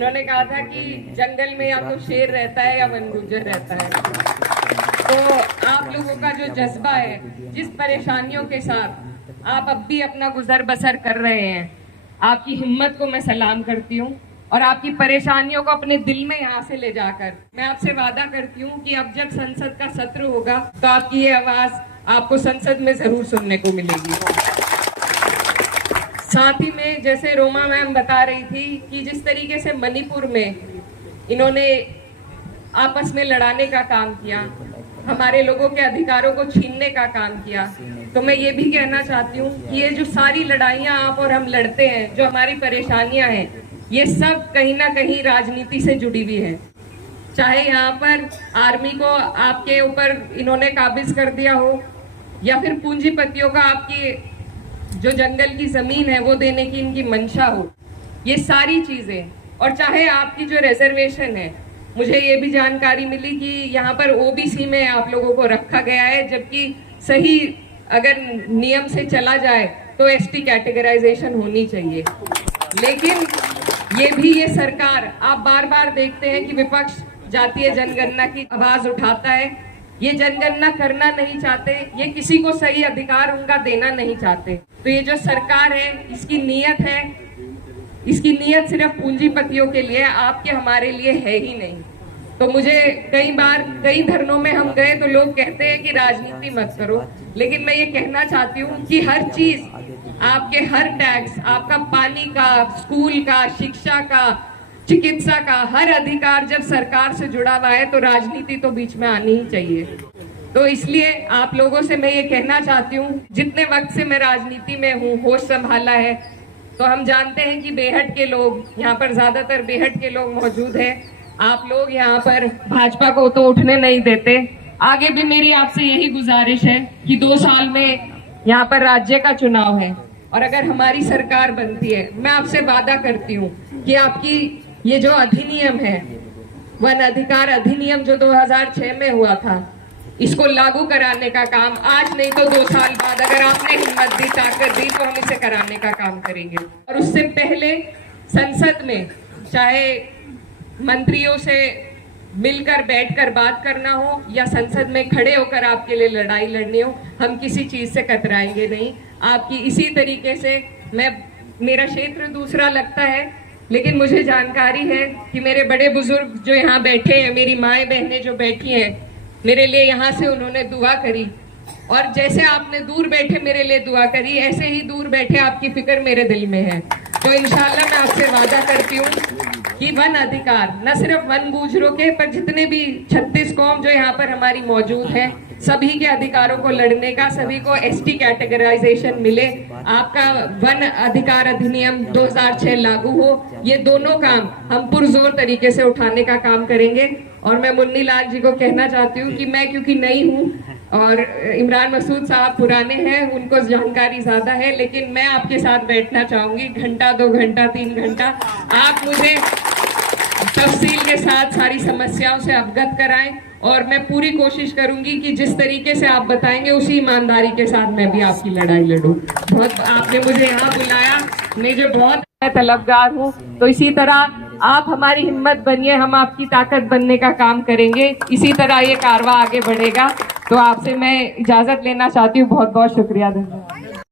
उन्होंने कहा था कि जंगल में या तो शेर रहता है या वन गुज्जर रहता है। तो आप लोगों का जो जज्बा है, जिस परेशानियों के साथ आप अब भी अपना गुजर बसर कर रहे हैं, आपकी हिम्मत को मैं सलाम करती हूँ और आपकी परेशानियों को अपने दिल में यहाँ से ले जाकर मैं आपसे वादा करती हूँ कि अब जब संसद का सत्र होगा तो आपकी ये आवाज आपको संसद में जरूर सुनने को मिलेगी। साथ ही में जैसे रोमा मैम बता रही थी कि जिस तरीके से मणिपुर में इन्होंने आपस में लड़ाने का काम किया, हमारे लोगों के अधिकारों को छीनने का काम किया, तो मैं ये भी कहना चाहती हूँ कि ये जो सारी लड़ाइयाँ आप और हम लड़ते हैं, जो हमारी परेशानियाँ हैं, ये सब कहीं ना कहीं राजनीति से जुड़ी हुई है। चाहे यहाँ पर आर्मी को आपके ऊपर इन्होंने काबिज कर दिया हो या फिर पूंजीपतियों का आपकी जो जंगल की जमीन है वो देने की इनकी मंशा हो, ये सारी चीजें, और चाहे आपकी जो रिजर्वेशन है, मुझे ये भी जानकारी मिली कि यहाँ पर ओबीसी में आप लोगों को रखा गया है, जबकि सही अगर नियम से चला जाए तो एसटी कैटेगराइजेशन होनी चाहिए। लेकिन ये सरकार, आप बार बार देखते हैं कि विपक्ष जातीय जनगणना की आवाज उठाता है, ये जनगणना करना नहीं चाहते, ये किसी को सही अधिकार उनका देना नहीं चाहते। तो ये जो सरकार है, इसकी नीयत सिर्फ पूंजीपतियों के लिए, आपके हमारे लिए है ही नहीं। तो मुझे कई बार कई धरनों में हम गए तो लोग कहते हैं कि राजनीति मत करो, लेकिन मैं ये कहना चाहती हूँ कि हर चीज, आपके हर टैक्स, आपका पानी का, स्कूल का, शिक्षा का, चिकित्सा का हर अधिकार जब सरकार से जुड़ा हुआ है तो राजनीति तो बीच में आनी ही चाहिए। तो इसलिए आप लोगों से मैं ये कहना चाहती हूँ, जितने वक्त से मैं राजनीति में हूँ, होश संभाला है, तो हम जानते हैं कि बेहट के लोग, यहाँ पर ज्यादातर बेहट के लोग मौजूद हैं। आप लोग यहाँ पर भाजपा को तो उठने नहीं देते। आगे भी मेरी आपसे यही गुजारिश है कि 2 साल में यहाँ पर राज्य का चुनाव है और अगर हमारी सरकार बनती है, मैं आपसे वादा करती हूँ कि आपकी ये जो अधिनियम है, वन अधिकार अधिनियम जो 2006 में हुआ था, इसको लागू कराने का काम आज नहीं तो 2 साल बाद, अगर आपने हिम्मत दी, ताकत दी, तो हम इसे कराने का काम करेंगे। और उससे पहले संसद में चाहे मंत्रियों से मिलकर बैठकर बात करना हो या संसद में खड़े होकर आपके लिए लड़ाई लड़नी हो, हम किसी चीज से कतराएंगे नहीं। आपकी इसी तरीके से मेरा क्षेत्र दूसरा लगता है, लेकिन मुझे जानकारी है कि मेरे बड़े बुजुर्ग जो यहाँ बैठे हैं, मेरी माएँ बहनें जो बैठी हैं, मेरे लिए यहाँ से उन्होंने दुआ करी, और जैसे आपने दूर बैठे मेरे लिए दुआ करी, ऐसे ही दूर बैठे आपकी फिक्र मेरे दिल में है। तो इंशाल्लाह मैं आपसे वादा करती हूँ कि वन अधिकार न सिर्फ वन गुजरों के, पर जितने भी 36 कौम जो यहाँ पर हमारी मौजूद है, सभी के अधिकारों को लड़ने का, सभी को एसटी कैटेगराइजेशन मिले, आपका वन अधिकार अधिनियम 2006 लागू हो, ये दोनों काम हम पुरजोर तरीके से उठाने का काम करेंगे। और मैं मुन्नी लाल जी को कहना चाहती हूँ कि मैं क्योंकि नई हूँ और इमरान मसूद साहब पुराने हैं, उनको जानकारी ज्यादा है, लेकिन मैं आपके साथ बैठना चाहूंगी, घंटा 2 घंटा 3 घंटा, आप मुझे तफसील के साथ सारी समस्याओं से अवगत कराएं और मैं पूरी कोशिश करूंगी कि जिस तरीके से आप बताएंगे उसी ईमानदारी के साथ मैं भी आपकी लड़ाई लड़ूं। बहुत आपने मुझे यहाँ बुलाया, मैं जो बहुत तलबगार हूँ, तो इसी तरह आप हमारी हिम्मत बनिए, हम आपकी ताकत बनने का काम करेंगे, इसी तरह ये कारवां आगे बढ़ेगा। तो आपसे मैं इजाजत लेना चाहती हूँ। बहुत बहुत शुक्रिया, धन्यवाद।